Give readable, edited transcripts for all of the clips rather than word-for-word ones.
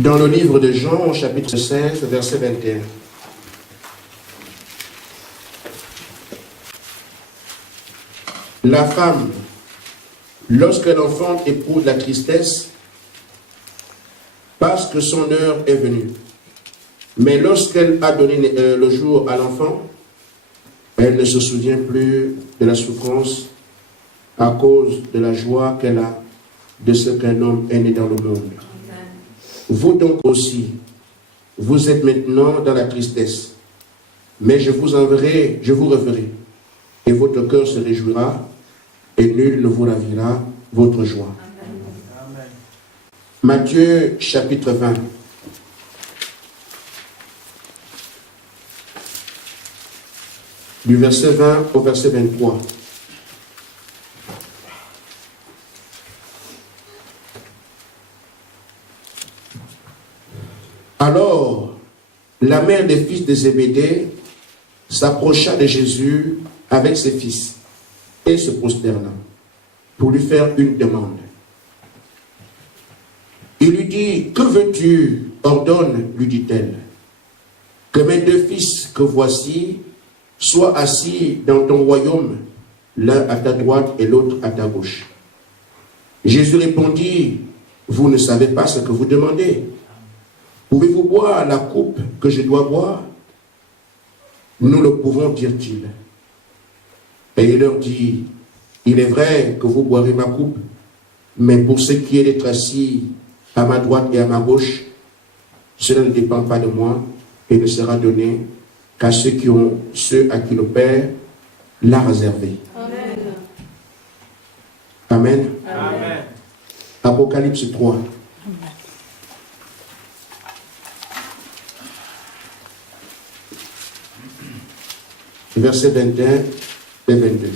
Dans le livre de Jean, au chapitre 16, verset 21. La femme, lorsqu'elle enfante, éprouve la tristesse parce que son heure est venue. Mais lorsqu'elle a donné le jour à l'enfant, elle ne se souvient plus de la souffrance à cause de la joie qu'elle a de ce qu'un homme est né dans le monde. Vous donc aussi, vous êtes maintenant dans la tristesse, mais je vous reverrai, et votre cœur se réjouira, et nul ne vous ravira votre joie. Amen. Matthieu chapitre 20. Du verset 20 au verset 23. Alors, la mère des fils de Zébédée s'approcha de Jésus avec ses fils et se prosterna pour lui faire une demande. Il lui dit, « Que veux-tu? Ordonne, lui dit-elle, que mes deux fils que voici soient assis dans ton royaume, l'un à ta droite et l'autre à ta gauche. » Jésus répondit, « Vous ne savez pas ce que vous demandez. Pouvez-vous boire la coupe que je dois boire? » Nous le pouvons, dirent-ils. Et il leur dit, « Il est vrai que vous boirez ma coupe, mais pour ce qui est d'être assis à ma droite et à ma gauche, cela ne dépend pas de moi et ne sera donné qu'à ceux à qui le Père l'a réservé. » Amen. Amen. Apocalypse 3. Versets 21 et 22.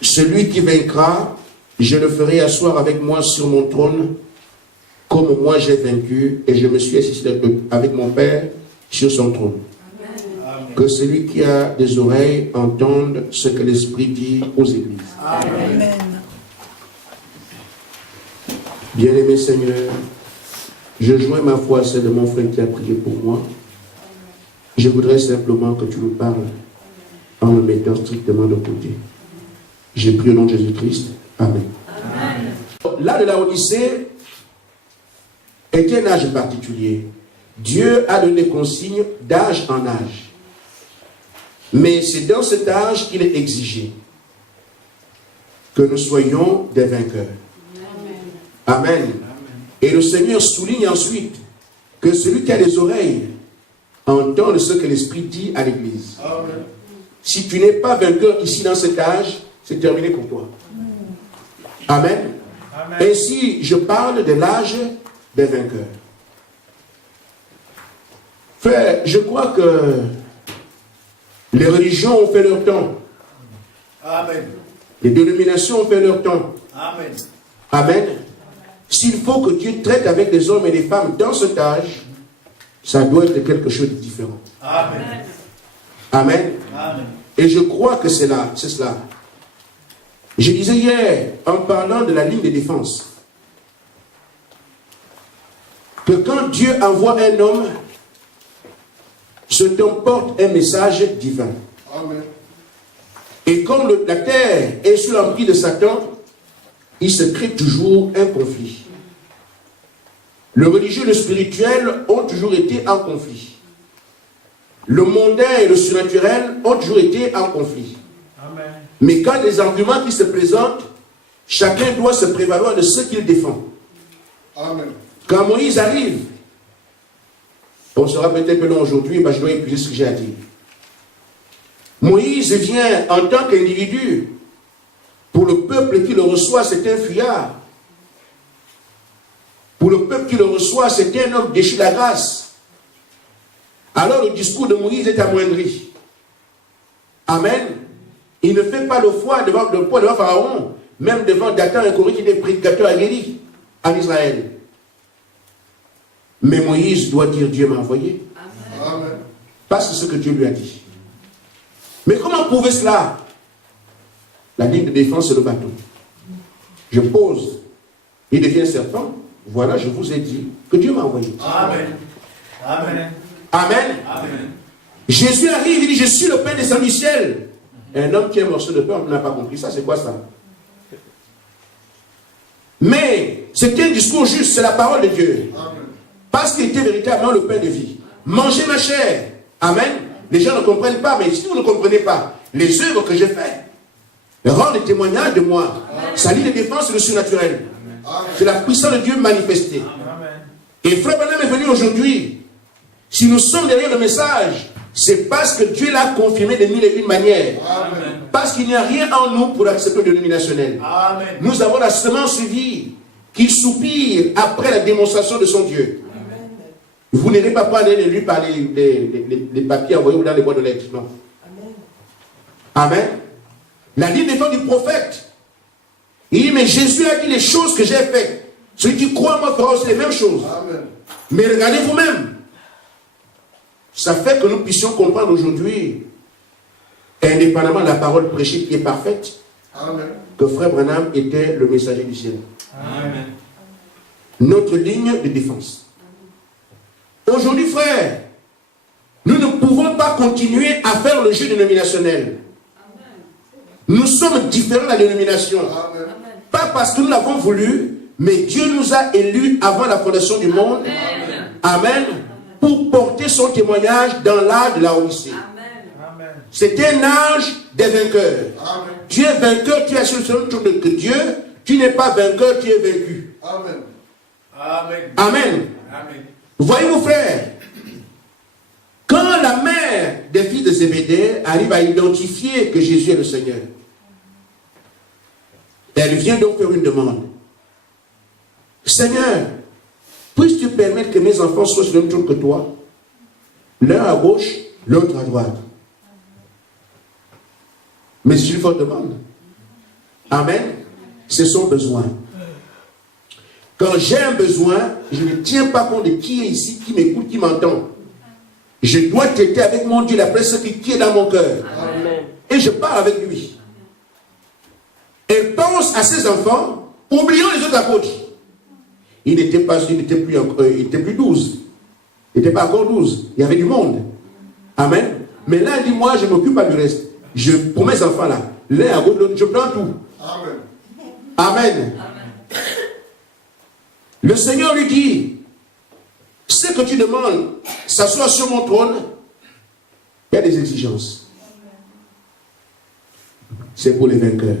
Celui qui vaincra, je le ferai asseoir avec moi sur mon trône, comme moi j'ai vaincu, et je me suis assis avec mon Père sur son trône. Amen. Que celui qui a des oreilles entende ce que l'Esprit dit aux églises. Amen. Bien-aimé Seigneur, je joins ma foi à celle de mon frère qui a prié pour moi. Je voudrais simplement que tu nous parles en me mettant strictement de côté. J'ai prié au nom de Jésus-Christ. Amen. Amen. L'âge de la Odyssée est un âge particulier. Dieu a donné des consignes d'âge en âge. Mais c'est dans cet âge qu'il est exigé que nous soyons des vainqueurs. Amen. Amen. Et le Seigneur souligne ensuite que celui qui a des oreilles entende ce que l'Esprit dit à l'Église. Amen. Si tu n'es pas vainqueur ici dans cet âge, c'est terminé pour toi. Amen. Amen. Ainsi, je parle de l'âge des vainqueurs. Frère, je crois que les religions ont fait leur temps. Amen. Les dénominations ont fait leur temps. Amen. Amen. S'il faut que Dieu traite avec des hommes et des femmes dans cet âge, ça doit être quelque chose de différent. Amen. Amen. Amen. Et je crois que c'est cela. Je disais hier, en parlant de la ligne de défense, que quand Dieu envoie un homme, cet homme porte un message divin. Amen. Et comme la terre est sous l'empire de Satan, il se crée toujours un conflit. Le religieux et le spirituel ont toujours été en conflit. Le mondain et le surnaturel ont toujours été en conflit. Amen. Mais quand les arguments qui se présentent, chacun doit se prévaloir de ce qu'il défend. Amen. Quand Moïse arrive, on sera peut-être que non aujourd'hui, je dois épuiser ce que j'ai à dire. Moïse vient en tant qu'individu. Pour le peuple qui le reçoit, c'est un fuyard. Pour le peuple qui le reçoit, c'est un homme déchu de la grâce. Alors le discours de Moïse est amoindri. Amen. Il ne fait pas le poids devant Pharaon, même devant Dathan et Corée qui étaient prédicateurs aguerris en Israël. Mais Moïse doit dire Dieu m'a envoyé. Amen. Parce que c'est ce que Dieu lui a dit. Mais comment prouver cela? La ligne de défense, c'est le bateau. Je pose, il devient serpent. voilà, je vous ai dit que Dieu m'a envoyé. Amen. Amen. Amen. Amen. Jésus arrive, il dit, je suis le pain descendu du ciel. Un homme qui a un morceau de pain, on n'a pas compris ça, c'est quoi ça? Mais c'est un discours juste, c'est la parole de Dieu. Amen. Parce qu'il était véritablement le pain de vie. Mangez ma chair. Amen. Les gens ne comprennent pas, mais si vous ne comprenez pas, les œuvres que j'ai faites rendent le témoignage de moi. Amen. Ça lit les défenses le surnaturel. C'est la puissance de Dieu manifestée. Amen. Et Frère Branham est venu aujourd'hui. Si nous sommes derrière le message, c'est parce que Dieu l'a confirmé de mille et une manières. Amen. Parce qu'il n'y a rien en nous pour accepter le dénominationnel. Amen. Nous avons la semence vie qui soupire après la démonstration de son Dieu. Amen. Vous n'irez pas prendre lui par les papiers envoyés dans les boîtes de lettres. Non. Amen. Amen. La ligne des temps du prophète. Il dit, mais Jésus a dit les choses que j'ai faites. Celui qui croit en moi fera aussi les mêmes choses. Amen. Mais regardez vous-même. Ça fait que nous puissions comprendre aujourd'hui, indépendamment de la parole prêchée qui est parfaite, amen, que Frère Branham était le messager du ciel. Amen. Notre ligne de défense. Aujourd'hui, frère, nous ne pouvons pas continuer à faire le jeu dénominationnel. Nous sommes différents de la dénomination. Amen. Pas parce que nous l'avons voulu, mais Dieu nous a élus avant la fondation du monde. Amen. Amen. Pour porter son témoignage dans l'âge de la Odyssée. C'est un âge des vainqueurs. Amen. Tu es vainqueur, tu es sur le trône de Dieu. Tu n'es pas vainqueur, tu es vaincu. Amen. Amen. Amen. Amen. Voyez-vous, frère, quand la mère des fils de Zébédée arrive à identifier que Jésus est le Seigneur, elle vient donc faire une demande. Seigneur, puisses-tu permettre que mes enfants soient sur le même trône que toi, l'un à gauche, l'autre à droite? Mais c'est une forte demande. Amen. C'est son besoin. Quand j'ai un besoin, je ne tiens pas compte de qui est ici, qui m'écoute, qui m'entend. Je dois traiter avec mon Dieu d'après ce qui est dans mon cœur. Amen. Et je parle avec lui. Elle pense à ses enfants, oublions les autres apôtres. Il n'était plus 12. Il n'était pas encore 12. Il y avait du monde. Amen. Mais là, il dit, moi, je ne m'occupe pas du reste. Pour mes enfants là, l'un à gauche, l'autre, je prends tout. Amen. Amen. Amen. Le Seigneur lui dit, ce que tu demandes, s'asseoir sur mon trône, il y a des exigences. C'est pour les vainqueurs.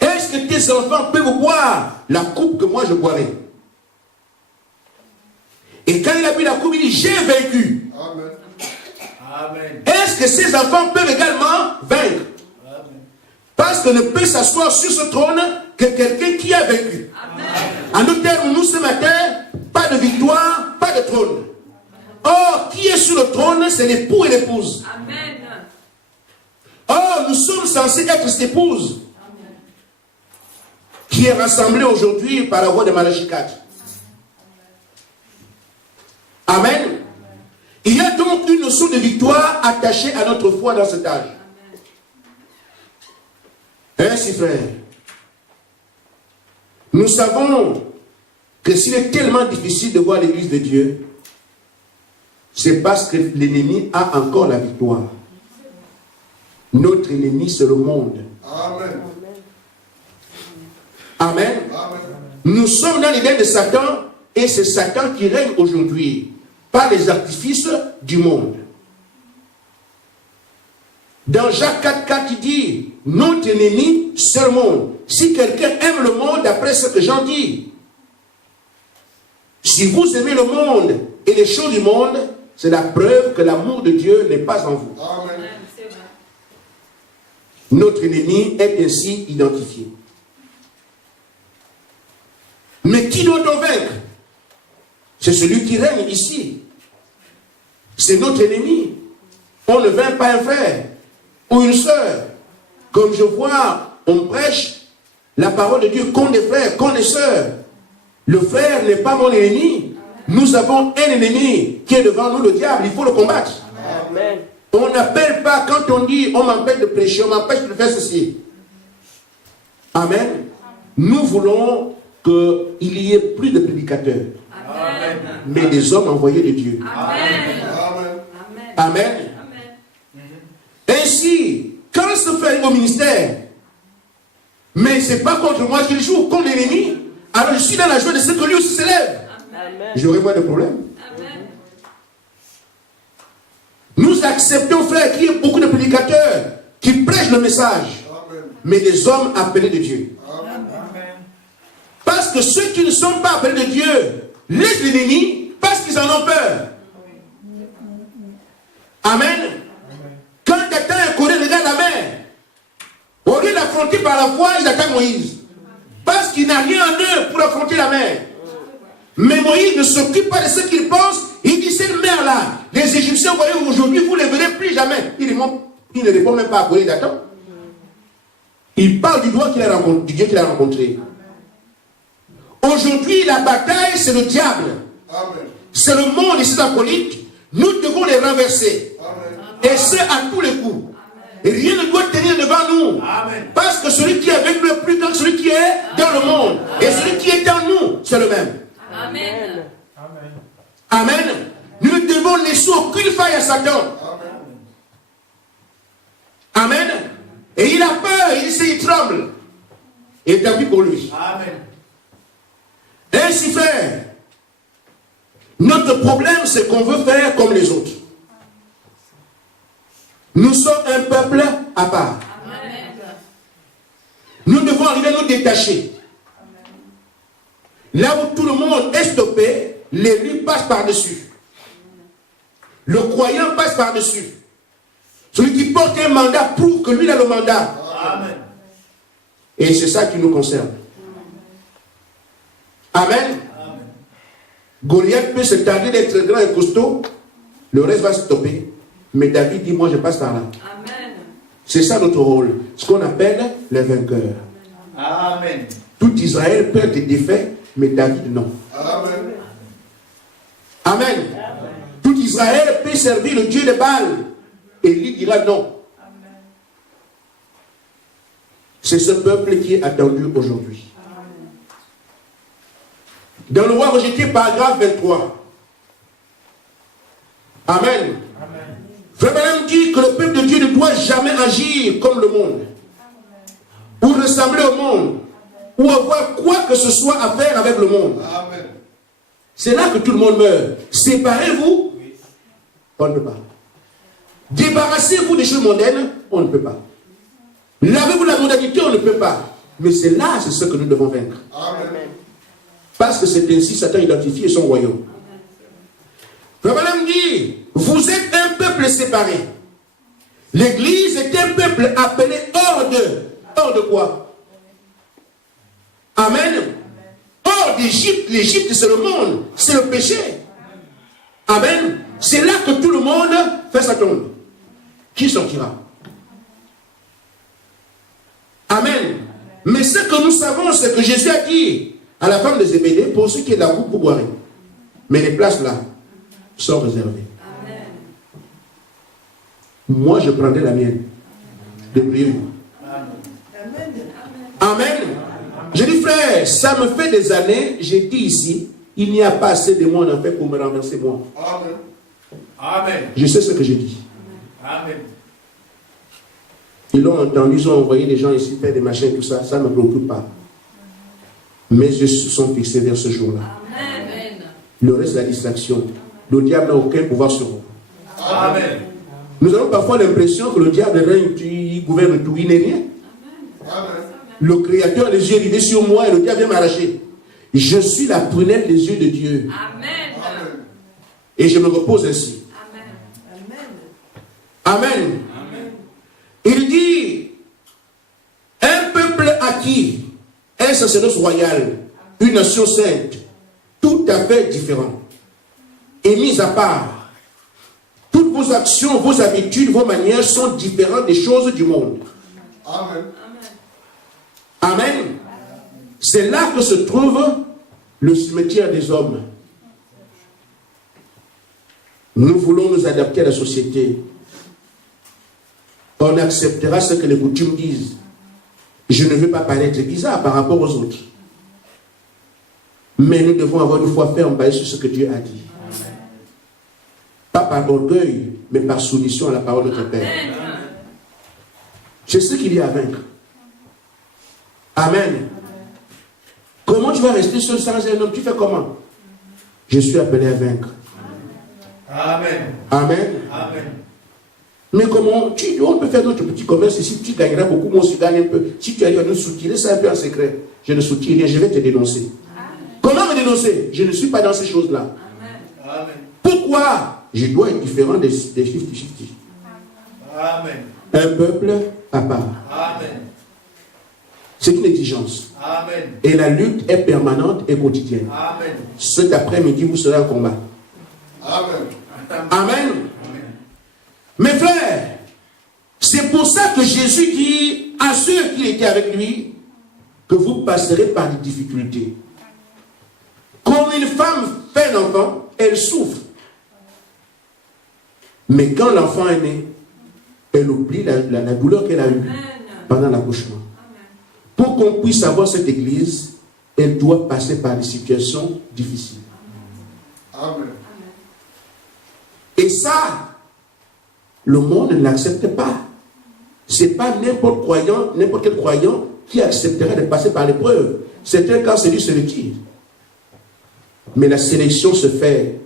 Est-ce que tes enfants peuvent boire la coupe que moi je boirai? Et quand il a bu la coupe, il dit, j'ai vaincu. Amen. Amen. Est-ce que ces enfants peuvent également vaincre? Amen. Parce que ne peut s'asseoir sur ce trône que quelqu'un qui a vaincu. Amen. En d'autres termes, nous ce matin, pas de victoire, pas de trône. Or, qui est sur le trône, c'est l'époux et l'épouse. Amen. Or, nous sommes censés être cette épouse qui est rassemblée aujourd'hui par la voix de Malachie 4. Amen. Il y a donc une notion de victoire attachée à notre foi dans cet âge. Ainsi, frère, nous savons que s'il est tellement difficile de voir l'église de Dieu, c'est parce que l'ennemi a encore la victoire. Notre ennemi, c'est le monde. Amen. Amen. Amen. Nous sommes dans l'idée de Satan, et c'est Satan qui règne aujourd'hui par les artifices du monde. Dans Jacques 4,4, il dit, notre ennemi, c'est le monde. Si quelqu'un aime le monde, d'après ce que j'en dis, si vous aimez le monde et les choses du monde, c'est la preuve que l'amour de Dieu n'est pas en vous. Amen. Notre ennemi est ainsi identifié. Mais qui doit-on vaincre? C'est celui qui règne ici. C'est notre ennemi. On ne vainc pas un frère ou une sœur. Comme je vois, on prêche la parole de Dieu contre des frères, contre des sœurs. Le frère n'est pas mon ennemi. Nous avons un ennemi qui est devant nous, le diable. Il faut le combattre. Amen. On n'appelle pas, quand on dit on m'empêche de prêcher, on m'empêche de faire ceci. Amen. Nous voulons qu'il y ait plus de prédicateurs, Amen. mais des hommes envoyés de Dieu. Amen. Amen. Ainsi, quand ce fait au ministère, mais ce n'est pas contre moi qu'il joue, contre l'ennemi, alors je suis dans la joie de ce que lui aussi s'élève. J'aurai moins de problèmes. Nous acceptons, frère, qu'il y ait beaucoup de prédicateurs qui prêchent le message, mais des hommes appelés de Dieu. Parce que ceux qui ne sont pas appelés de Dieu laissent l'ennemi parce qu'ils en ont peur. Amen. Quand quelqu'un est collé, regarde la mer. Au lieu d'affronter par la foi, ils attaquent Moïse. Parce qu'il n'a rien en eux pour affronter la mer. Mais Moïse ne s'occupe pas de ce qu'il pense. Il dit, cette mer-là, les Égyptiens, vous voyez, aujourd'hui, vous ne les verrez plus jamais. Il ne répond même pas à Corée d'Adam. Il parle du Dieu qu'il a rencontré. Aujourd'hui, la bataille, c'est le diable. C'est le monde et ses acolytes. Nous devons les renverser. Et ce, à tous les coups. Et rien ne doit tenir devant nous. Amen. Parce que celui qui est avec nous est plus grand que celui qui est dans le monde. Et celui qui est en nous, c'est le même. Amen. Amen. Nous ne devons laisser aucune faille à Satan. Amen. Et il a peur, il tremble. Et tant pis pour lui. Amen. Ainsi, frère, notre problème, c'est qu'on veut faire comme les autres. Nous sommes un peuple à part. Amen. Nous devons arriver à nous détacher. Là où tout le monde est stoppé, l'élu passe par-dessus. Le croyant passe par-dessus. Celui qui porte un mandat prouve que lui a le mandat. Amen. Et c'est ça qui nous concerne. Amen. Amen. Goliath peut se tarder d'être grand et costaud, le reste va stopper. Mais David dit, moi je passe par là. C'est ça notre rôle. Ce qu'on appelle les vainqueurs. Amen. Tout Israël peut être défait, mais David non. Amen. Amen. Amen. Tout Israël peut servir le Dieu de Baal. Et lui dira non. Amen. C'est ce peuple qui est attendu aujourd'hui. Dans le roi rejeté, paragraphe 23. Amen. Frère Branham dit que le peuple de Dieu ne doit jamais agir comme le monde, ou ressembler au monde, ou avoir quoi que ce soit à faire avec le monde. C'est là que tout le monde meurt. Séparez-vous, on ne peut pas. Débarrassez-vous des choses mondaines, on ne peut pas. Lavez-vous la mondanité, on ne peut pas. Mais c'est là, c'est ce que nous devons vaincre. Amen. Parce que c'est ainsi Satan identifie son royaume. Frère Branham dit, vous êtes un peuple séparé. L'église est un peuple appelé hors de. Hors de quoi? Amen. Hors d'Égypte. L'Égypte, c'est le monde. C'est le péché. Amen. C'est là que tout le monde fait sa tombe. Qui sortira? Amen. Mais ce que nous savons, c'est que Jésus a dit à la femme de Zébédée, pour ceux qui est de la coupe, vous boirez. Mais les places là sont réservées. Amen. Moi, je prendrai la mienne. Débrouillez-vous. Amen. Amen. Je dis, frère, ça me fait des années, j'ai dit ici, il n'y a pas assez de monde en fait pour me renverser moi. Amen. Amen. Je sais ce que j'ai dit. Amen. Ils l'ont entendu, ils ont envoyé des gens ici faire des machins, tout ça, ça ne me préoccupe pas. Mes yeux se sont fixés vers ce jour-là. Amen. Le reste, la distraction. Le diable n'a aucun pouvoir sur vous. Amen. Nous avons parfois l'impression que le diable règne, il gouverne tout, il n'est rien. Amen. Le Créateur a les yeux rivés sur moi et le diable vient m'arracher. Je suis la prunelle des yeux de Dieu. Amen. Et je me repose ainsi. Amen. Amen. Amen. Il dit, un peuple acquis, un sacerdoce royal, une nation sainte, tout à fait différent, et mis à part. Toutes vos actions, vos habitudes, vos manières sont différentes des choses du monde. Amen. Amen. C'est là que se trouve le cimetière des hommes. Nous voulons nous adapter à la société. On acceptera ce que les coutumes disent. Je ne veux pas paraître bizarre par rapport aux autres. Mais nous devons avoir une foi ferme basée sur ce que Dieu a dit. Pas par orgueil, mais par soumission à la parole de notre Père. C'est ce qu'il y a à vaincre. Amen. Comment tu vas rester seul sans un homme? Tu fais comment? Je suis appelé à vaincre. Amen. Amen. Amen. Mais comment? On peut faire d'autres petits commerces ici, tu gagneras beaucoup, moi aussi gagne un peu. Si tu arrives à nous soutirer, c'est un peu en secret. Je ne soutire rien, je vais te dénoncer. Comment me dénoncer? Je ne suis pas dans ces choses-là. Amen. Pourquoi? Je dois être différent des 50-50. Amen. Un peuple à part. Amen. C'est une exigence. Amen. Et la lutte est permanente et quotidienne. Amen. Cet après-midi, vous serez en combat. Amen. Amen. Mes frères, c'est pour ça que Jésus dit à ceux qui étaient avec lui que vous passerez par des difficultés. Comme une femme fait un enfant, elle souffre. Mais quand l'enfant est né, elle oublie la douleur qu'elle a eue pendant l'accouchement. Pour qu'on puisse avoir cette église, elle doit passer par des situations difficiles. Amen. Et ça, le monde ne l'accepte pas. Ce n'est pas n'importe quel croyant qui accepterait de passer par l'épreuve. Certains cas, c'est lui se retire. Mais la sélection se fait,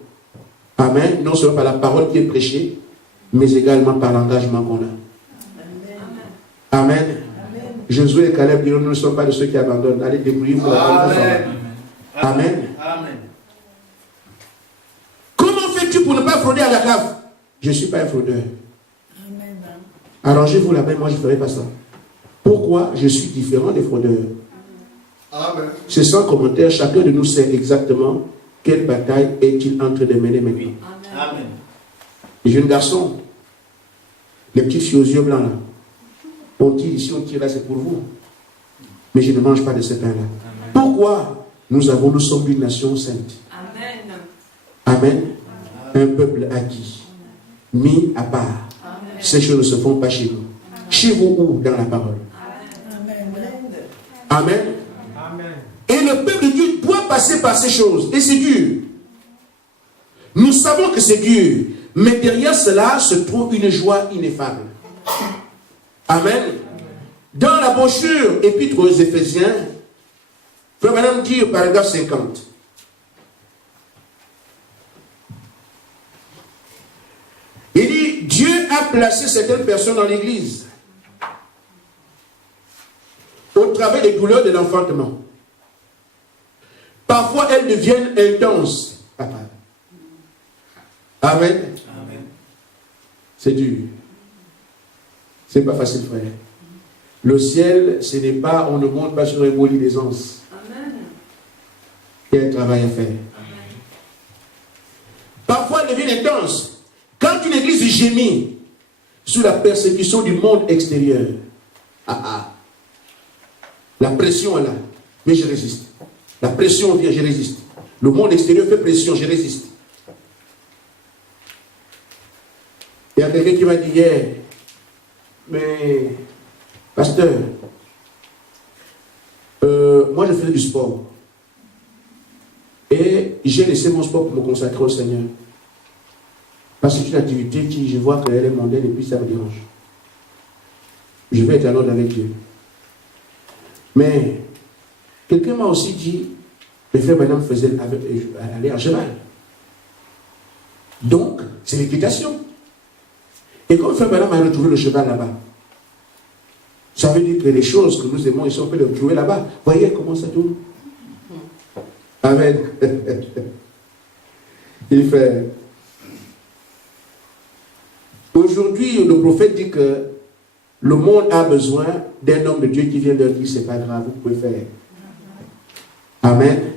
amen, non seulement par la parole qui est prêchée, mais également par l'engagement qu'on a. Amen. Amen. Josué et Caleb diront, nous ne sommes pas de ceux qui abandonnent. Allez débrouiller pour la parole. Amen. Amen. Amen. Comment fais-tu pour ne pas frauder à la cave? Je ne suis pas un fraudeur. Arrangez-vous la main, moi je ne ferai pas ça. Pourquoi? Je suis différent des fraudeurs. Amen. C'est sans commentaire, chacun de nous sait exactement quelle bataille est-il en train de mener maintenant. Amen. Les jeunes garçons, les petites filles aux yeux blancs là, on tire ici, on tire là, c'est pour vous. Mais je ne mange pas de ce pain-là. Pourquoi? Nous sommes une nation sainte. Amen. Un peuple acquis, mis à part. Ces choses ne se font pas chez nous. Chez vous ou dans la parole. Amen. Amen. Et le peuple de Dieu doit passer par ces choses. Et c'est dur. Nous savons que c'est dur. Mais derrière cela se trouve une joie ineffable. Amen. Dans la brochure Épître aux Éphésiens, Frère Madame dit au paragraphe 50. Il dit, Dieu a placé certaines personnes dans l'église au travers des douleurs de l'enfantement. Parfois, elles deviennent intenses. Amen. Amen. C'est dur. C'est pas facile, frère. Le ciel, ce n'est pas, on ne monte pas sur un beau lit d'aisance. Il y a un travail à faire. Amen. Parfois, elles deviennent intenses. Quand une église gémit sous la persécution du monde extérieur, la pression est là, mais je résiste. La pression vient, je résiste. Le monde extérieur fait pression, je résiste. Il y a quelqu'un qui m'a dit hier, mais pasteur, moi je faisais du sport. Et j'ai laissé mon sport pour me consacrer au Seigneur. Parce que c'est une activité qui, je vois qu'elle est mondaine et puis ça me dérange. Je vais être en ordre avec Dieu. Mais, quelqu'un m'a aussi dit, mes frères maintenant faisaient aller en cheval. Donc, c'est l'équitation. Et comme frère Madame a retrouvé le cheval là-bas, ça veut dire que les choses que nous aimons, ils sont en train de retrouver là-bas. Voyez comment ça tourne. Amen. Il fait. Aujourd'hui, le prophète dit que le monde a besoin d'un homme de Dieu qui vient leur dire c'est pas grave, vous pouvez faire. Amen.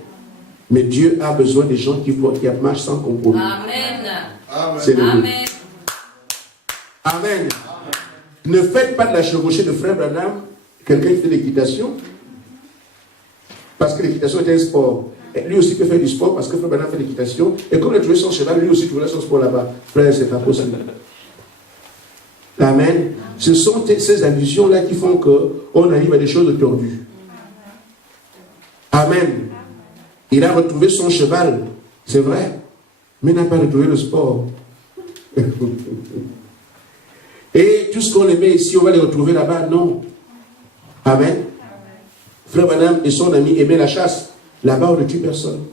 Mais Dieu a besoin des gens qui marchent sans compromis. Amen. C'est le Amen. Amen. Ne faites pas de la chevauchée de frère Branham, quelqu'un qui fait de l'équitation, parce que l'équitation est un sport. Et lui aussi peut faire du sport parce que frère Branham fait de l'équitation. Et comme il a trouvé son cheval, lui aussi trouve son sport là-bas. Frère, c'est pas possible. Amen. Ce sont ces allusions-là qui font qu'on arrive à des choses tordues. Amen. Il a retrouvé son cheval, c'est vrai, mais il n'a pas retrouvé le sport. Et tout ce qu'on aimait ici, on va les retrouver là-bas, non. Amen. Frère Branham et son ami aimaient la chasse. Là-bas, on ne tue personne.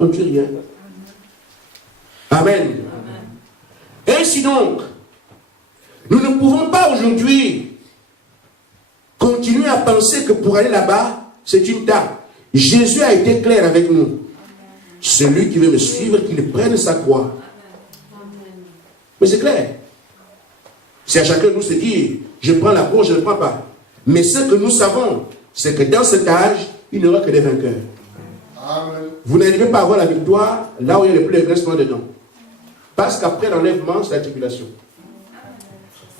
On ne tue rien. Amen. Ainsi donc, nous ne pouvons pas aujourd'hui continuer à penser que pour aller là-bas, c'est une tare. Jésus a été clair avec nous. Celui qui veut me suivre, qu'il prenne sa croix. Mais c'est clair. C'est à chacun de nous se dire, je prends la croix, je ne prends pas. Mais ce que nous savons, c'est que dans cet âge, il n'y aura que des vainqueurs. Amen. Vous n'arrivez pas à avoir la victoire là où il y a le plus de graissement dedans. Parce qu'après l'enlèvement, c'est la tribulation.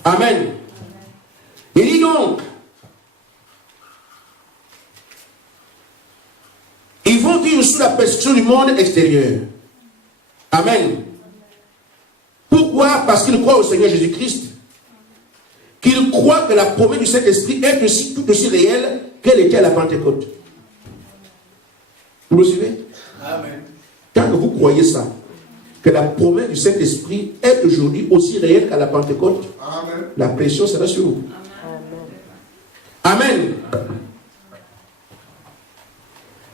Amen. Il dit donc, ils vont vivre sous la persécution du monde extérieur. Amen. Pourquoi? Parce qu'ils croient au Seigneur Jésus-Christ. Qu'ils croient que la promesse du Saint-Esprit est aussi, tout aussi réelle qu'elle était à la Pentecôte. Vous me suivez? Amen. Quand vous croyez ça, que la promesse du Saint-Esprit est aujourd'hui aussi réelle qu'à la Pentecôte, Amen. la pression sera sur vous. Amen.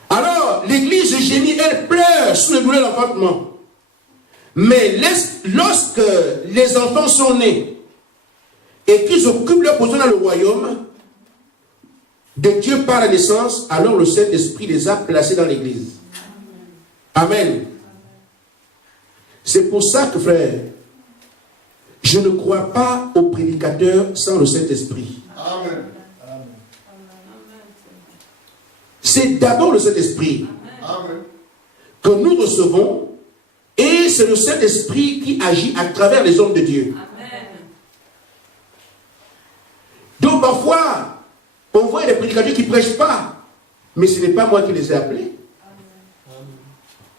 Alors, l'église gémit, elle pleure sous le douleur d'enfantement. Mais lorsque les enfants sont nés et qu'ils occupent leur position dans le royaume de Dieu par la naissance, alors le Saint-Esprit les a placés dans l'église. Amen. C'est pour ça que, frère, je ne crois pas aux prédicateurs sans le Saint-Esprit. Amen. C'est d'abord le Saint-Esprit Amen. que nous recevons et c'est le Saint-Esprit qui agit à travers les hommes de Dieu. Amen. Donc parfois, on voit des prédicateurs qui ne prêchent pas, mais ce n'est pas moi qui les ai appelés.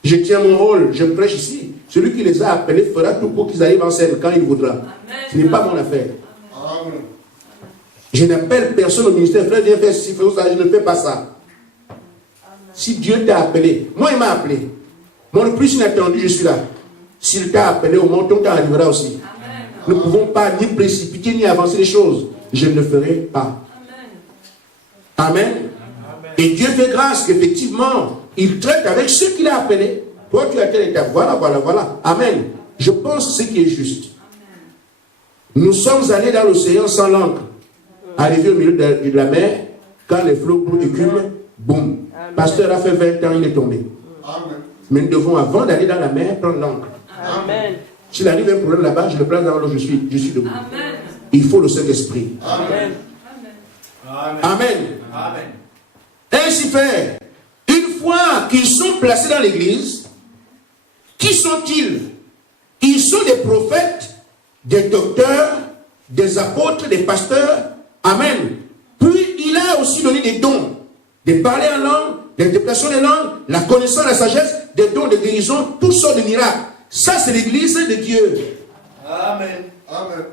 Je tiens mon rôle, je prêche ici. Celui qui les a appelés fera tout pour qu'ils arrivent en scène quand il voudra. Amen. Ce n'est pas mon affaire. Amen. Je n'appelle personne au ministère. Frère, viens faire ceci, fais ça. Je ne fais pas ça. Si Dieu t'a appelé, moi il m'a appelé. Moi le plus inattendu, je suis là. S'il t'a appelé, au moins ton temps arrivera aussi. Amen. Nous ne pouvons pas ni précipiter ni avancer les choses. Je ne le ferai pas. Amen. Amen. Et Dieu fait grâce qu'effectivement, il traite avec ceux qu'il a appelés. Toi, tu as telle étape. Voilà, voilà, voilà. Amen. Je pense ce qui est juste. Nous sommes allés dans l'océan sans l'ancre. Arrivé au milieu de la mer, quand les flots écument, boum. Pasteur a fait 20 ans, il est tombé. Amen. Mais nous devons, avant d'aller dans la mer, prendre l'ancre. Amen. S'il arrive un problème là-bas, je le place dans l'eau, je suis debout. Amen. Il faut le Saint-Esprit. Amen. Amen. Amen. Amen. Ainsi fait, une fois qu'ils sont placés dans l'église, qui sont-ils? Ils sont des prophètes, des docteurs, des apôtres, des pasteurs. Amen. Puis il a aussi donné des dons, de parler en langue, des déplacements des langues, la connaissance, la sagesse, des dons de guérison, toutes sortes de miracles. Ça, c'est l'église de Dieu. Amen. Amen.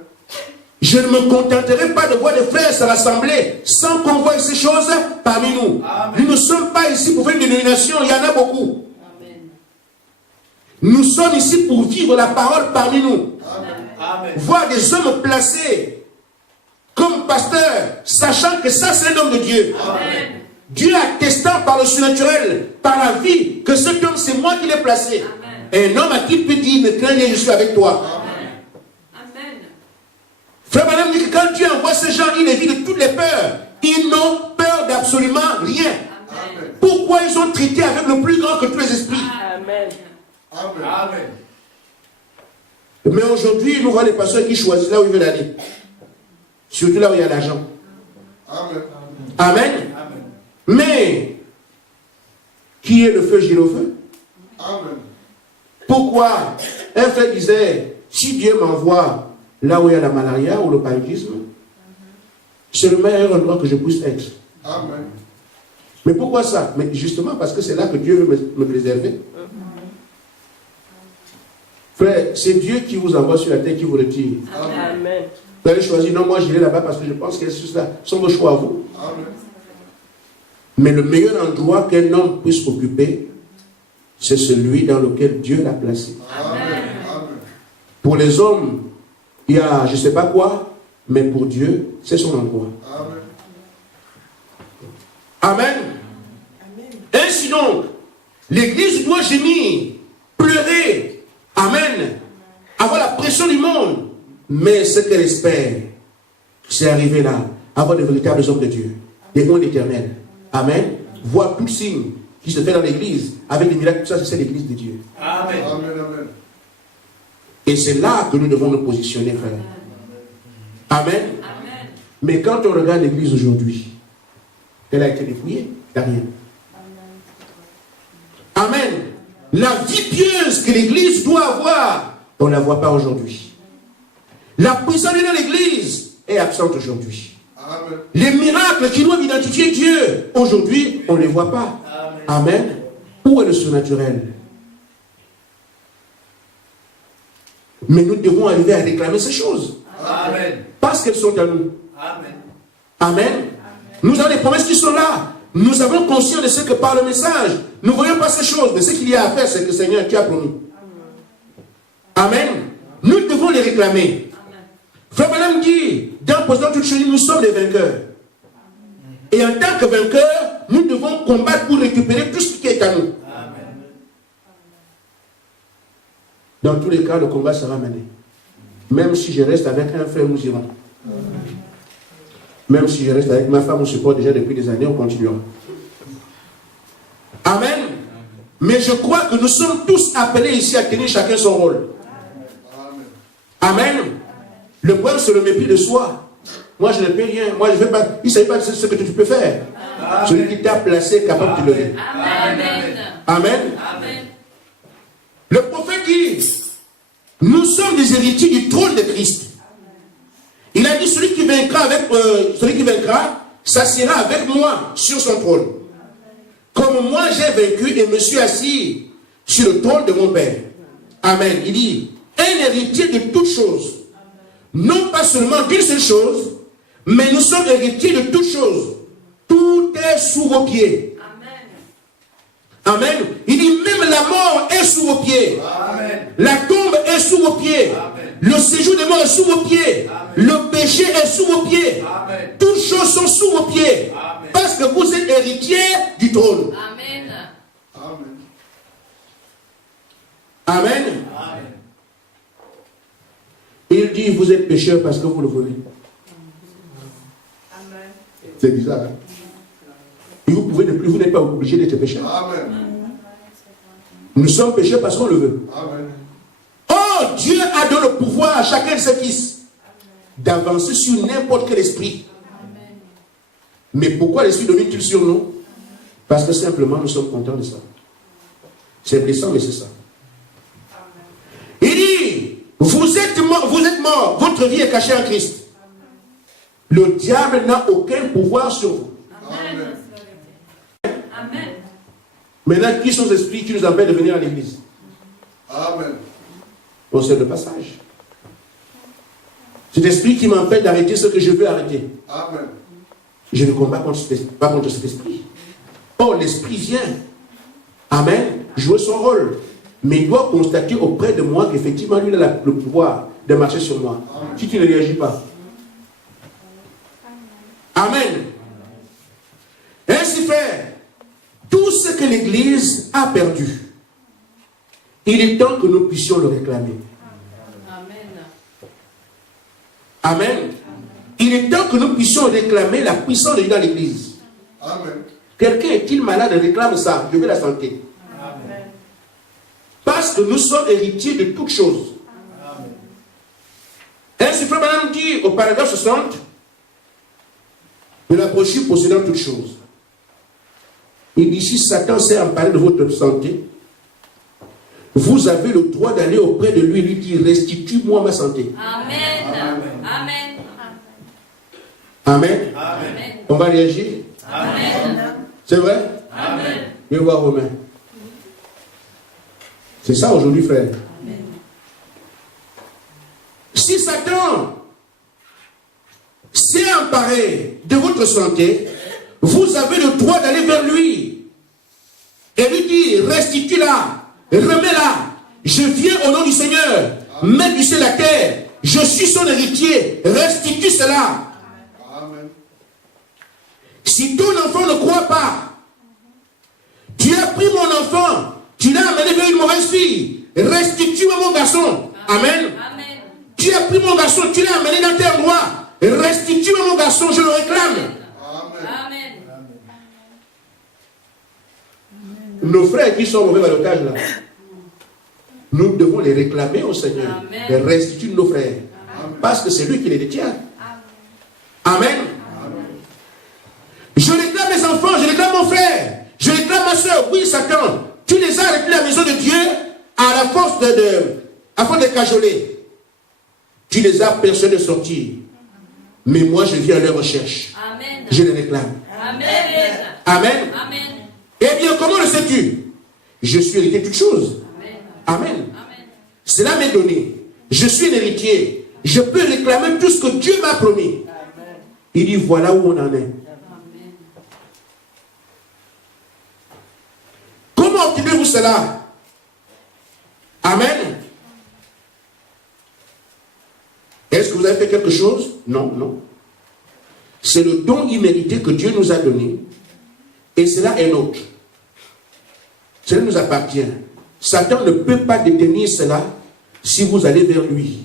Je ne me contenterai pas de voir des frères se rassembler sans qu'on voie ces choses parmi nous. Amen. Nous ne sommes pas ici pour faire une dénomination, il y en a beaucoup. Amen. Nous sommes ici pour vivre la parole parmi nous. Amen. Voir des hommes placés comme pasteurs, sachant que ça c'est l'homme de Dieu. Amen. Dieu attestant par le surnaturel, par la vie, que cet homme c'est moi qui l'ai placé. Amen. Un homme à qui peut dire, ne crains rien, je suis avec toi. Amen. Amen. Frère Madame dit que quand Dieu envoie ces gens, il évite de toutes les peurs. Ils n'ont peur d'absolument rien. Amen. Pourquoi ils ont traité avec le plus grand que tous les esprits? Amen. Amen. Amen. Mais aujourd'hui, nous voyons les pasteurs qui choisissent là où ils veulent aller. Surtout là où il y a l'argent. Amen. Amen. Amen. Mais, qui est le feu gire au feu? Amen. Pourquoi? Un frère disait, si Dieu m'envoie là où il y a la malaria ou le paludisme, c'est le meilleur endroit que je puisse être. Amen. Mais pourquoi ça? Mais justement parce que c'est là que Dieu veut me préserver. Frère, c'est Dieu qui vous envoie sur la terre, qui vous retire. Amen. Vous allez choisir, non, moi j'irai là-bas parce que je pense que c'est ça. Ce sont vos choix à vous. Amen. Mais le meilleur endroit qu'un homme puisse occuper, c'est celui dans lequel Dieu l'a placé. Amen. Pour les hommes, il y a je ne sais pas quoi, mais pour Dieu, c'est son endroit. Amen. Ainsi donc, l'Église doit gémir, pleurer, amen, avoir la pression du monde. Mais ce qu'elle espère, c'est arriver là, avoir de véritables hommes de Dieu, des mondes éternels. Amen. Voir tout signe qui se fait dans l'Église, avec des miracles, tout ça, c'est l'Église de Dieu. Amen. Amen. Amen. Et c'est là que nous devons nous positionner, frère. Amen. Amen. Mais quand on regarde l'Église aujourd'hui, elle a été dépouillée, il n'y a rien. Amen. La vie pieuse que l'Église doit avoir, on ne la voit pas aujourd'hui. La puissance de l'Église est absente aujourd'hui. Amen. Les miracles qui doivent identifier Dieu, aujourd'hui, on ne les voit pas. Amen. Où est le surnaturel? Mais nous devons arriver à réclamer ces choses. Amen. Parce qu'elles sont à nous. Amen. Amen. Nous avons des promesses qui sont là. Nous avons conscience de ce que par le message. Nous ne voyons pas ces choses. Mais ce qu'il y a à faire, c'est que le Seigneur qui a promis. Amen. Nous devons les réclamer. Frère Branham dit, dans posant toutes choses, nous sommes les vainqueurs. Et en tant que vainqueurs, nous devons combattre pour récupérer tout ce qui est à nous. Dans tous les cas, le combat sera mené. Même si je reste avec un frère, nous irons. Même si je reste avec ma femme, on supporte déjà depuis des années, on continuera. Amen. Mais je crois que nous sommes tous appelés ici à tenir chacun son rôle. Amen. Le problème, c'est le mépris de soi. Moi, je ne peux rien. Moi, je ne fais pas. Il ne s'agit pas de ce que tu peux faire. Amen. Celui qui t'a placé est capable de te lever. Amen. Amen. Amen. Le prophète dit, nous sommes des héritiers du trône de Christ. Il a dit, celui qui vaincra, s'assiera avec moi sur son trône. Comme moi j'ai vaincu et me suis assis sur le trône de mon Père. Amen. Il dit, un héritier de toutes choses. Non pas seulement d'une seule chose, mais nous sommes héritiers de toutes choses. Tout est sous vos pieds. Amen. Il dit, même la mort est sous vos pieds. Amen. La tombe est sous vos pieds. Amen. Le séjour des morts est sous vos pieds. Amen. Le péché est sous vos pieds. Amen. Toutes choses sont sous vos pieds. Amen. Parce que vous êtes héritiers du trône. Amen. Amen. Amen. Il dit, vous êtes pécheurs parce que vous le voulez. Amen. C'est bizarre. Hein? Et vous n'êtes pas obligé d'être pécheur. Amen. Nous sommes pécheurs parce qu'on le veut. Amen. Oh, Dieu a donné le pouvoir à chacun de ses fils d'avancer sur n'importe quel esprit. Amen. Mais pourquoi l'esprit domine-t-il sur nous? Parce que simplement nous sommes contents de ça. C'est blessant, mais c'est ça. Amen. Il dit, vous êtes morts, votre vie est cachée en Christ. Amen. Le diable n'a aucun pouvoir sur vous. Amen. Amen. Maintenant, qui sont les esprits qui nous empêchent de venir à l'église? Amen. On sait le passage. C'est l'esprit qui m'empêche d'arrêter ce que je veux arrêter. Amen. Je ne combats pas contre cet esprit. Oh, l'esprit vient. Amen. Jouer son rôle. Mais il doit constater auprès de moi qu'effectivement, lui, il a le pouvoir de marcher sur moi. Amen. Si tu ne réagis pas. Amen. Ainsi fait, tout ce que l'Église a perdu, il est temps que nous puissions le réclamer. Amen. Amen. Il est temps que nous puissions réclamer la puissance de Dieu dans l'Église. Amen. Quelqu'un est-il malade et réclame ça? Je veux la santé. Amen. Parce que nous sommes héritiers de toutes choses. Amen. Ainsi, Frère Branham dit au paragraphe 60 de la brochure possédant toutes choses. Il dit, si Satan s'est emparé de votre santé, vous avez le droit d'aller auprès de lui et lui dire, restitue-moi ma santé. Amen. Amen. Amen. Amen. On va réagir? Amen. C'est vrai? Amen. Viens voir Romain. C'est ça aujourd'hui, frère. Amen. Si Satan s'est emparé de votre santé, vous avez le droit d'aller vers lui et lui dire, restitue restitue-la, remets-la. Je viens au nom du Seigneur, maître du ciel et la terre. Je suis son héritier, restitue cela. Amen. Si ton enfant ne croit pas, tu as pris mon enfant, tu l'as amené vers une mauvaise fille, restitue-moi mon garçon. Amen. Amen. Tu as pris mon garçon, tu l'as amené dans tes endroits, restitue-moi mon garçon, je le réclame. Amen. Nos frères qui sont mauvais balotage là, nous devons les réclamer au Seigneur. Et restitue nos frères. Parce que c'est lui qui les détient. Amen. Je réclame mes enfants, je réclame mon frère, je réclame ma soeur. Oui, Satan, tu les as réclamés à la maison de Dieu à la force afin de cajoler. Tu les as persuadés de sortir. Mais moi, je viens à leur recherche. Amen. Je les réclame. Amen. Amen. Amen. Eh bien, comment le sais-tu? Je suis héritier de toutes choses. Amen. Amen. Cela m'est donné. Je suis un héritier. Je peux réclamer tout ce que Dieu m'a promis. Il dit, voilà où on en est. Comment obtenez-vous cela? Amen. Est-ce que vous avez fait quelque chose? Non, non. C'est le don immérité que Dieu nous a donné. Et cela est nôtre. Cela nous appartient. Satan ne peut pas détenir cela si vous allez vers lui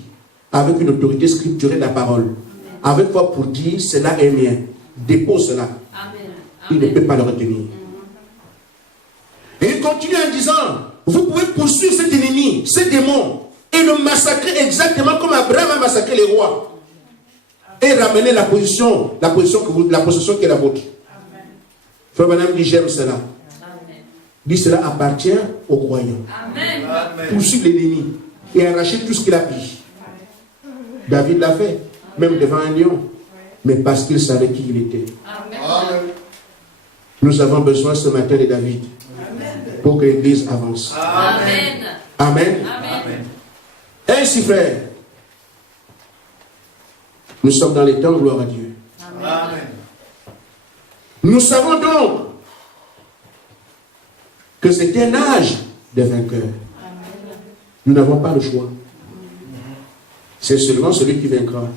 avec une autorité scripturelle de la parole. Avec foi pour dire, cela est mien. Dépose cela. Amen. Il ne peut pas le retenir. Et il continue en disant, vous pouvez poursuivre cet ennemi, ce démon, et le massacrer exactement comme Abraham a massacré les rois. Et ramener la possession qui est la vôtre. Frère Madame dit, j'aime cela. Dit, cela appartient au croyant. Amen. Poursuivre l'ennemi et arracher tout ce qu'il a pris. David l'a fait, même devant un lion, mais parce qu'il savait qui il était. Amen. Nous avons besoin ce matin de David pour que l'Église avance. Amen. Amen. Amen. Ainsi, frère, nous sommes dans les temps, gloire à Dieu. Amen. Nous savons donc que c'est un âge des vainqueurs. Nous n'avons pas le choix. C'est seulement celui qui vaincra.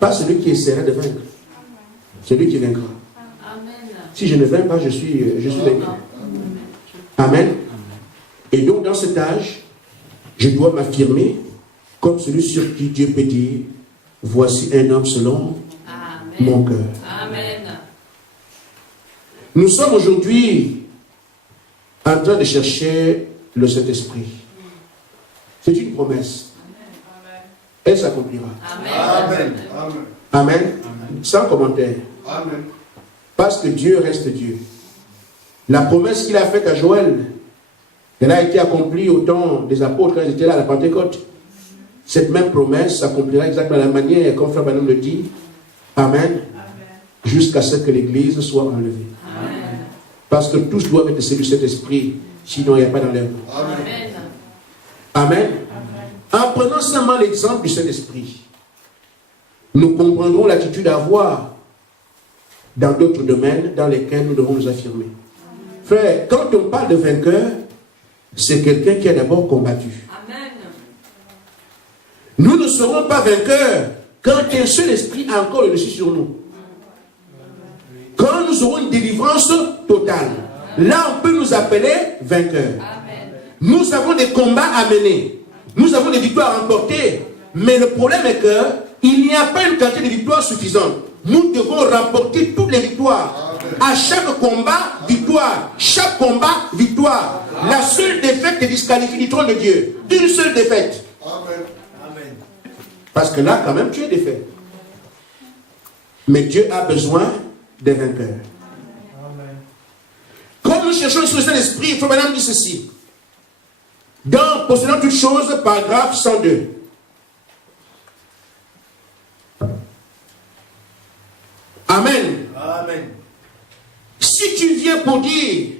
Pas celui qui essaiera de vaincre. Celui qui vaincra. Amen. Si je ne vainc pas, je suis vaincu. Amen. Et donc, dans cet âge, je dois m'affirmer comme celui sur qui Dieu peut dire, voici un homme selon mon cœur. Amen. Nous sommes aujourd'hui en train de chercher le Saint-Esprit. C'est une promesse. Elle s'accomplira. Amen. Amen. Amen. Sans commentaire. Amen. Parce que Dieu reste Dieu. La promesse qu'il a faite à Joël, elle a été accomplie au temps des apôtres quand ils étaient là à la Pentecôte. Cette même promesse s'accomplira exactement de la manière, comme Frère Branham le dit. Amen. Jusqu'à ce que l'Église soit enlevée. Amen. Parce que tous doivent être celui de cet esprit, sinon il n'y a pas d'enlèvement. Amen. Amen. En prenant seulement l'exemple du Saint-Esprit, nous comprendrons l'attitude à avoir dans d'autres domaines dans lesquels nous devons nous affirmer. Frère, quand on parle de vainqueur, c'est quelqu'un qui a d'abord combattu. Amen. Nous ne serons pas vainqueurs quand un seul esprit a encore le dessus sur nous. Quand nous aurons une délivrance totale, là on peut nous appeler vainqueurs. Amen. Nous avons des combats à mener. Nous avons des victoires à remporter. Mais le problème est qu'il n'y a pas une quantité de victoires suffisante. Nous devons remporter toutes les victoires. À chaque combat, victoire. Chaque combat, victoire. La seule défaite est disqualifiée du trône de Dieu. Une seule défaite. Amen. Amen. Parce que là, quand même, tu es défait. Mais Dieu a besoin des vainqueurs. Comme nous cherchons sur le Saint-Esprit, il faut maintenant dire ceci. Dans Possédant toutes choses, paragraphe 102. Amen. Amen. Si tu viens pour dire,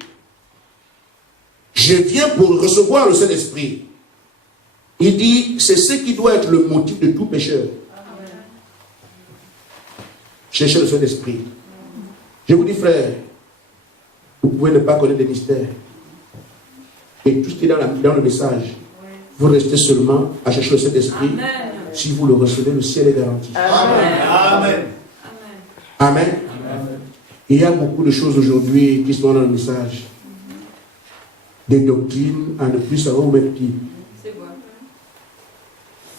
je viens pour recevoir le Saint-Esprit, il dit, c'est ce qui doit être le motif de tout pécheur. Chercher le Saint-Esprit. Je vous dis, frère, vous pouvez ne pas connaître les mystères. Et tout ce qui est dans le message, vous restez seulement à chercher le Saint-Esprit. Si vous le recevez, le ciel est garanti. Amen. Amen. Il y a beaucoup de choses aujourd'hui qui sont dans le message. Des doctrines à ne plus savoir où mettre pied.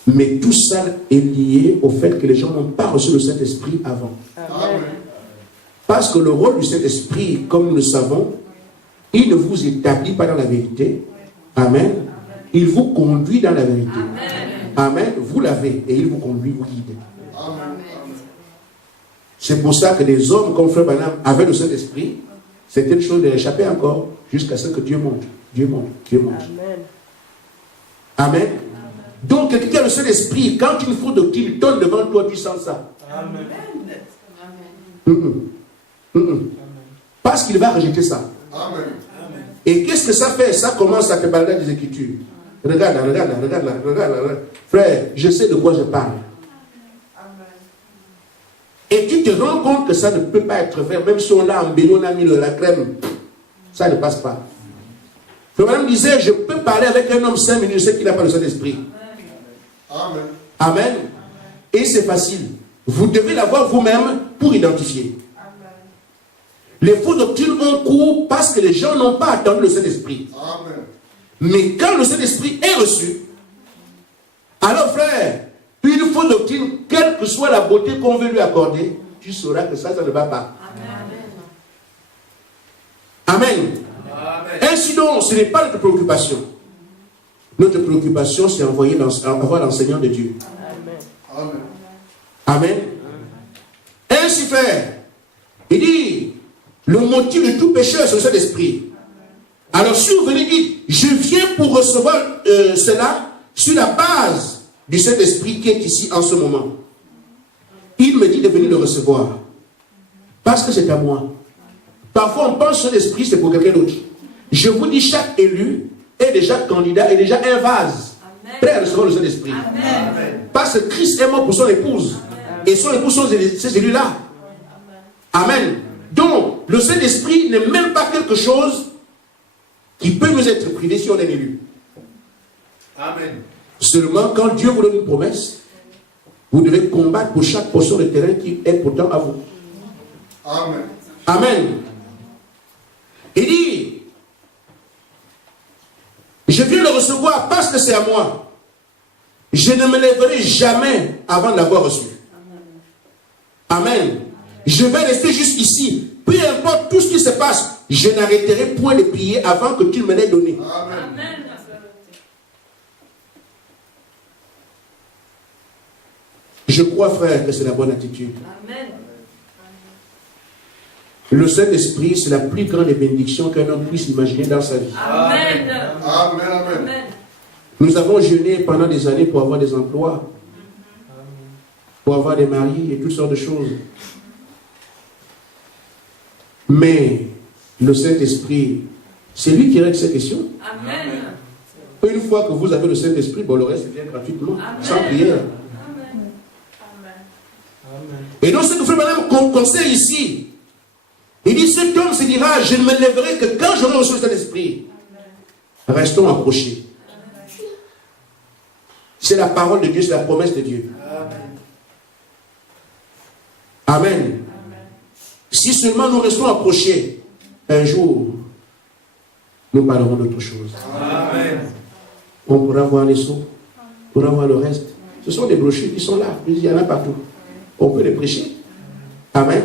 Mais tout ça est lié au fait que les gens n'ont pas reçu le Saint-Esprit avant. Amen. Parce que le rôle du Saint-Esprit, comme nous le savons, il ne vous établit pas dans la vérité. Amen. Il vous conduit dans la vérité. Amen. Vous l'avez et il vous conduit, vous guide. Amen. C'est pour ça que des hommes comme Frère Branham avaient le Saint-Esprit. C'était une chose de l'échapper encore jusqu'à ce que Dieu monte. Dieu monte. Dieu monte. Amen. Donc, quelqu'un qui a le Saint-Esprit, quand une fausse doctrine tourne devant toi, tu sens ça. Amen. Parce qu'il va rejeter ça. Amen. Et qu'est-ce que ça fait? Ça commence à te balader des Écritures. Regarde là. Frère, je sais de quoi je parle. Et tu te rends compte que ça ne peut pas être vrai, même si on l'a embelli, on a mis la crème, ça ne passe pas. Le madame disait, je peux parler avec un homme 5 minutes, je sais qu'il n'a pas le Saint-Esprit. Amen. Amen. Et c'est facile. Vous devez l'avoir vous-même pour identifier. Les fausses doctrines ont cours parce que les gens n'ont pas attendu le Saint-Esprit. Amen. Mais quand le Saint-Esprit est reçu, alors frère, une fausse doctrine, quelle que soit la beauté qu'on veut lui accorder, tu sauras que ça ne va pas. Amen. Ainsi donc, ce n'est pas notre préoccupation. Notre préoccupation, c'est avoir l'enseignant de Dieu. Amen. Amen. Ainsi frère, il dit, le motif de tout pécheur, c'est le Saint-Esprit. Alors si vous venez dire, je viens pour recevoir cela sur la base du Saint-Esprit qui est ici en ce moment. Il me dit de venir le recevoir. Parce que c'est à moi. Parfois on pense que l'Esprit c'est pour quelqu'un d'autre. Je vous dis, chaque élu est déjà candidat, est déjà un vase. Prêt à recevoir le Saint-Esprit. Parce que Christ est mort pour son épouse. Et son épouse sont ces élus-là. Amen. Donc, le Saint-Esprit n'est même pas quelque chose qui peut nous être privé si on est élu. Amen. Seulement, quand Dieu vous donne une promesse, vous devez combattre pour chaque portion de terrain qui est pourtant à vous. Amen. Amen. Il dit, je viens le recevoir parce que c'est à moi. Je ne me lèverai jamais avant de l'avoir reçu. Amen. Je vais rester juste ici. Peu importe tout ce qui se passe, je n'arrêterai point de prier avant que tu me l'aies donné. Amen. Je crois, frère, que c'est la bonne attitude. Amen. Le Saint-Esprit, c'est la plus grande bénédiction qu'un homme puisse imaginer dans sa vie. Amen. Amen. Nous avons jeûné pendant des années pour avoir des emplois, pour avoir des maris et toutes sortes de choses. Mais le Saint-Esprit, c'est lui qui règle ces questions. Amen. Une fois que vous avez le Saint-Esprit, bon, le reste vient gratuitement, sans prière. Et donc, ce que Frère Branham conseille ici, il dit, cet homme se dira, je ne me lèverai que quand j'aurai reçu le Saint-Esprit. Restons approchés. C'est la parole de Dieu, c'est la promesse de Dieu. Amen. Si seulement nous restons approchés, un jour, nous parlerons d'autre chose. Amen. On pourra voir les sceaux, on pourra voir le reste. Ce sont des brochures qui sont là, il y en a partout. On peut les prêcher. Amen.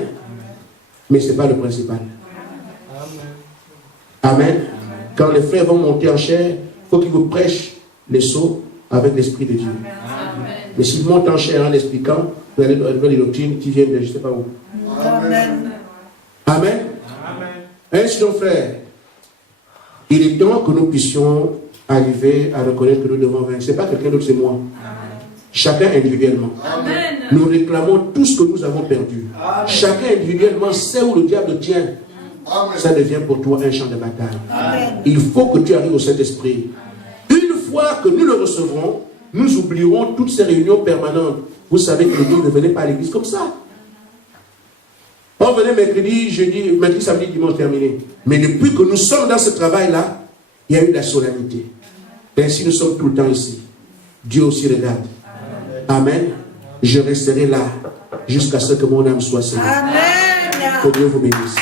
Mais ce n'est pas le principal. Amen. Quand les frères vont monter en chair, il faut qu'ils vous prêchent les sceaux avec l'Esprit de Dieu. Mais s'ils montent en chair en expliquant, vous allez voir les doctrines qui viennent de je ne sais pas où. Amen. Amen. Ainsi donc, frère, il est temps que nous puissions arriver à reconnaître que nous devons vaincre. Ce n'est pas quelqu'un d'autre, c'est moi. Chacun individuellement. Amen. Nous réclamons tout ce que nous avons perdu. Chacun individuellement sait où le diable tient. Ça devient pour toi un champ de bataille. Il faut que tu arrives au Saint-Esprit. Une fois que nous le recevrons, nous oublierons toutes ces réunions permanentes. Vous savez que l'église ne venait pas à l'église comme ça. On venait mercredi, jeudi, samedi, dimanche terminé. Mais depuis que nous sommes dans ce travail-là, Il y a eu de la solennité. Ainsi, nous sommes tout le temps ici. Dieu aussi regarde. Amen. Je resterai là jusqu'à ce que mon âme soit sauvée. Amen. Que Dieu vous bénisse.